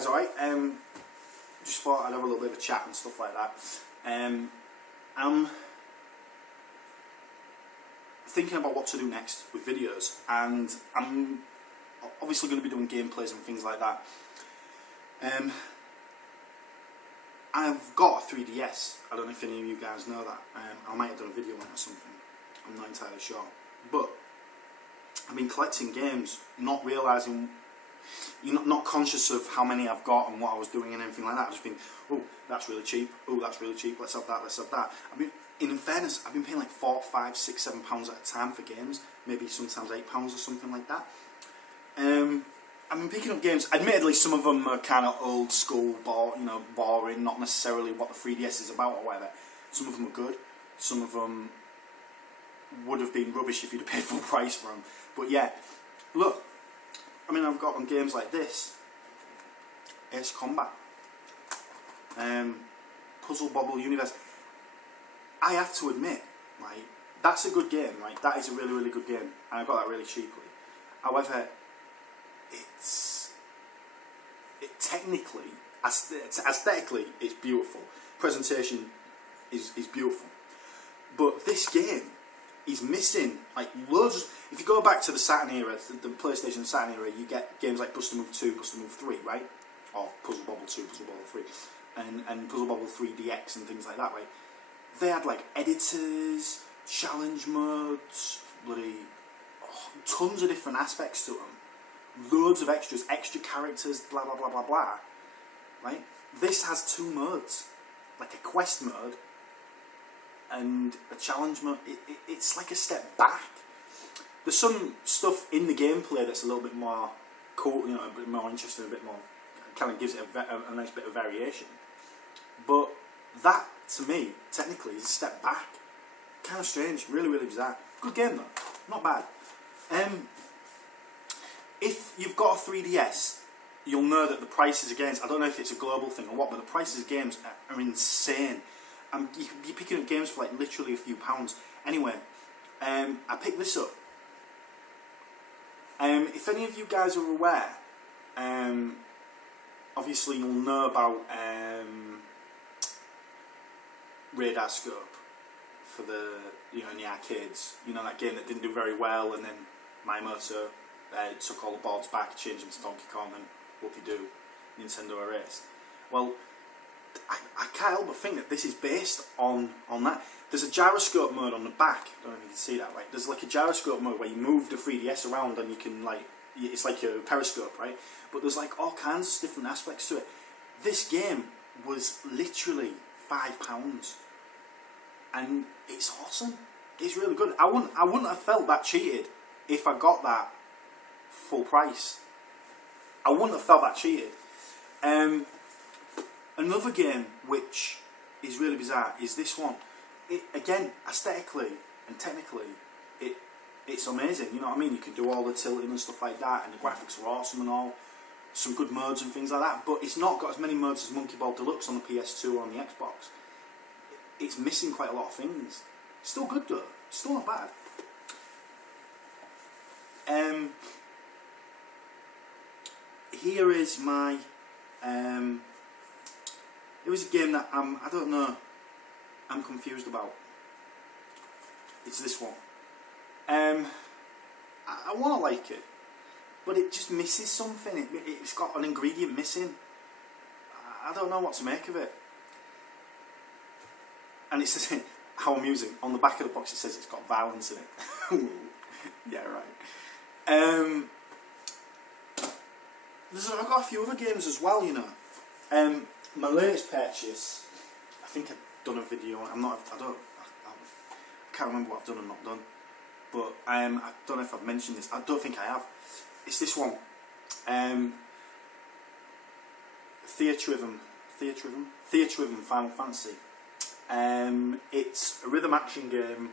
guys, alright? Just thought I'd have a little bit of a chat and stuff like that. I'm thinking about what to do next with videos, and I'm obviously going to be doing gameplays and things like that. I've got a 3DS. I don't know if any of you guys know that. I might have done a video on it or something. I'm not entirely sure. But I've been collecting games, not realising, you're not conscious of how many I've got and what I was doing and everything like that. I've just been, oh, that's really cheap. Oh, that's really cheap. Let's have that. Let's have that. In fairness, I've been paying like £4, £5, £6, £7 at a time for games. Maybe sometimes £8 or something like that. I've been picking up games. Admittedly, some of them are kind of old school, boring, not necessarily what the 3DS is about or whatever. Some of them are good. Some of them would have been rubbish if you'd have paid full price for them. But yeah, look, I mean, I've got on games like this, Ace Combat, Puzzle Bobble Universe. I have to admit, right, that's a good game, right? That is a really, really good game, and I got that really cheaply. However, technically, aesthetically, it's beautiful. Presentation is beautiful, but this game is missing like loads. If you go back to the Saturn era, the PlayStation Saturn era, you get games like Bust a Move 2, Bust a Move 3, right? Or Puzzle Bobble 2, Puzzle Bobble 3, and Puzzle Bobble 3 DX and things like that, right? They had like editors, challenge modes, tons of different aspects to them, loads of extras, extra characters, blah blah blah blah blah, right? This has 2 modes, like a quest mode and a challenge mode. It's like a step back. There's some stuff in the gameplay that's a little bit more cool, you know, a bit more interesting, a bit more, kind of gives it a nice bit of variation. But that, to me, technically, is a step back. Kind of strange, really, really bizarre. Good game though, not bad. If you've got a 3DS, you'll know that the prices of games, I don't know if it's a global thing or what, but the prices of games are insane. You can be picking up games for like literally a few pounds. Anyway, I picked this up. If any of you guys are aware, obviously you'll know about Radar Scope for the, in the arcades. You know, that game that didn't do very well, and then Miyamoto took all the boards back, changed them to Donkey Kong, and whoop-de-doo, Nintendo erased. Well, I can't help but think that this is based on that. There's a gyroscope mode on the back. I don't know if you can see that, right? There's like a gyroscope mode where you move the 3DS around and you can it's like a periscope, right? But there's like all kinds of different aspects to it. This game was literally £5, and it's awesome. It's really good. I wouldn't have felt that cheated if I got that full price. I wouldn't have felt that cheated. Another game which is really bizarre is this one. Again, aesthetically and technically, it's amazing. You know what I mean? You can do all the tilting and stuff like that, and the graphics are awesome and all. Some good modes and things like that. But it's not got as many modes as Monkey Ball Deluxe on the PS2 or on the Xbox. It's missing quite a lot of things. Still good though. Still not bad. Here is my. It was a game that I don't know. I'm confused about. It's this one. I want to like it, but it just misses something. It's got an ingredient missing. I don't know what to make of it. And it says, how amusing, on the back of the box it says it's got violence in it. Yeah, right. I've got a few other games as well, you know. My latest purchase, I think I've done a video. I can't remember what I've done and not done. But I don't know if I've mentioned this. I don't think I have. It's this one. Theatrhythm Final Fantasy. It's a rhythm action game,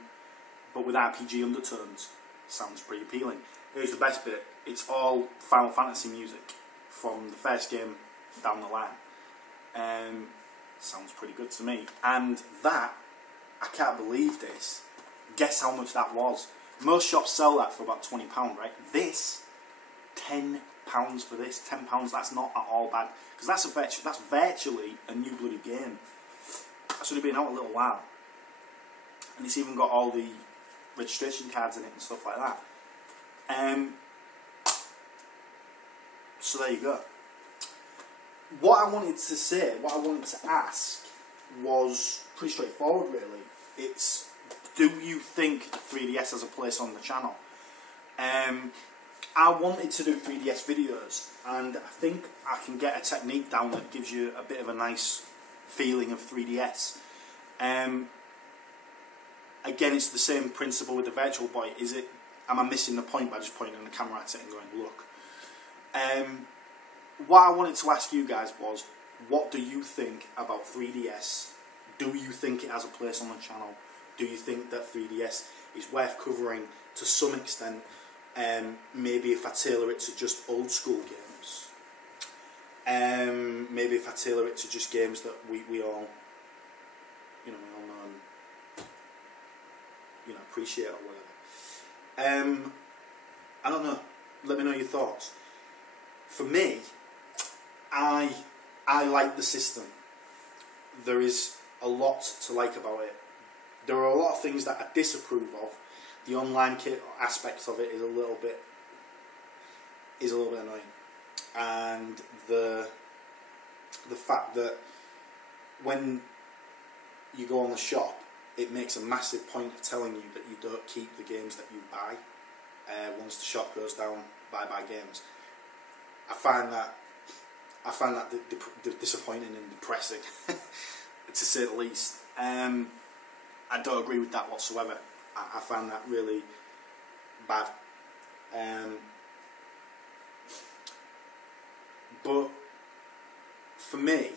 but with RPG undertones. Sounds pretty appealing. Here's the best bit. It's all Final Fantasy music from the first game down the line. Sounds pretty good to me. And that, I can't believe this. Guess how much that was? Most shops sell that for about £20, right? This, £10. £8 for this, £10. That's not at all bad, because that's virtually a new bloody game. That's only been out a little while, and it's even got all the registration cards in it and stuff like that. So there you go. What I wanted to say, what I wanted to ask, was pretty straightforward really. It's, do you think 3DS has a place on the channel? I wanted to do 3DS videos, and I think I can get a technique down that gives you a bit of a nice feeling of 3DS. Again, it's the same principle with the Virtual Boy. Am I missing the point by just pointing the camera at it and going, look? What I wanted to ask you guys was, what do you think about 3DS? Do you think it has a place on the channel? Do you think that 3DS is worth covering to some extent? Maybe if I tailor it to just old school games. Maybe if I tailor it to just games that we all, we all know and, appreciate or whatever. I don't know. Let me know your thoughts. For me, I like the system. There is a lot to like about it. There are a lot of things that I disapprove of. The online aspect of it is a little bit annoying, and the fact that when you go on the shop, it makes a massive point of telling you that you don't keep the games that you buy. Once the shop goes down, buy games. I find that disappointing and depressing, to say the least. I don't agree with that whatsoever. I find that really bad. But for me,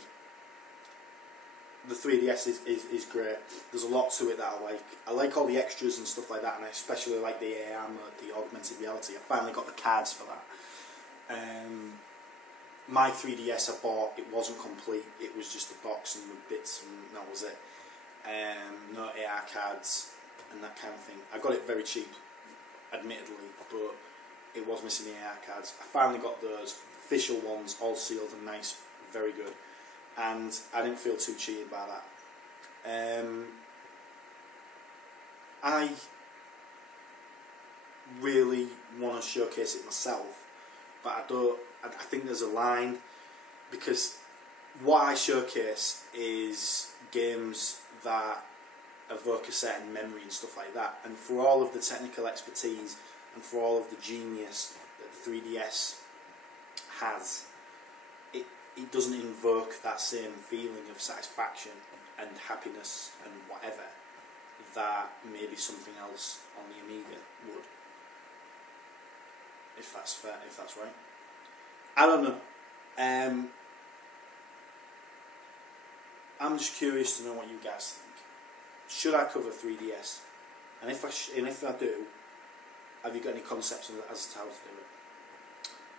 the 3DS is great. There's a lot to it that I like. I like all the extras and stuff like that, and I especially like the AR mode, the augmented reality. I finally got the cards for that. My 3DS I bought, it wasn't complete. It was just a box and with bits, and that was it. No AR cards and that kind of thing. I got it very cheap, admittedly, but it was missing the AR cards. I finally got those official ones, all sealed and nice, very good, and I didn't feel too cheated by that. I really want to showcase it myself, but I think there's a line, because what I showcase is games that evoke a certain memory and stuff like that, and for all of the technical expertise and for all of the genius that the 3DS has, it doesn't invoke that same feeling of satisfaction and happiness and whatever that maybe something else on the Amiga would. If that's fair, if that's right. I don't know. I'm just curious to know what you guys think. Should I cover 3DS? And if I do, have you got any concepts as to how to do it?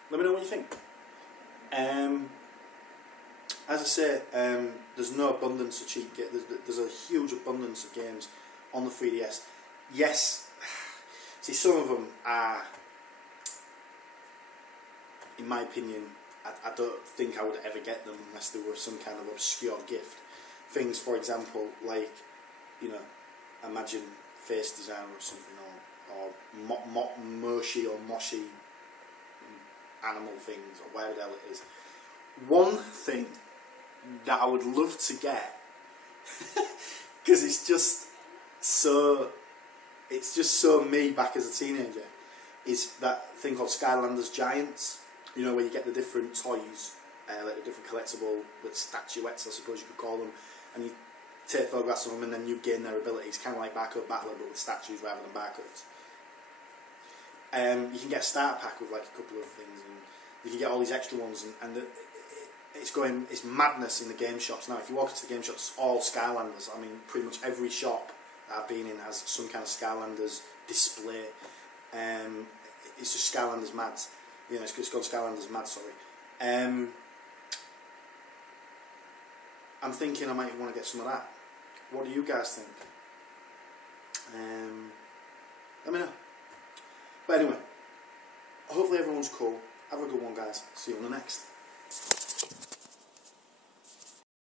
Let me know what you think. As I say, there's no abundance of cheap games. There's a huge abundance of games on the 3DS. Yes, see, some of them are, in my opinion, I don't think I would ever get them unless they were some kind of obscure gift. Things, for example, like, imagine Face Designer or something, or Moshi or Moshi animal things, or whatever the hell it is. One thing that I would love to get, because it's just so me back as a teenager, is that thing called Skylanders Giants. Where you get the different toys, like the different collectible, with statuettes, I suppose you could call them, and you take photographs of them, and then you gain their abilities, kind of like Barcode Battler, but with statues rather than barcodes. You can get a starter pack with like a couple of things, and you can get all these extra ones, and it's madness in the game shops now. If you walk into the game shops, it's all Skylanders. I mean, pretty much every shop that I've been in has some kind of Skylanders display. It's just Skylanders Mads. It's called Skylanders Mad, sorry. I'm thinking I might want to get some of that. What do you guys think? Let me know. But anyway, hopefully everyone's cool. Have a good one, guys. See you on the next.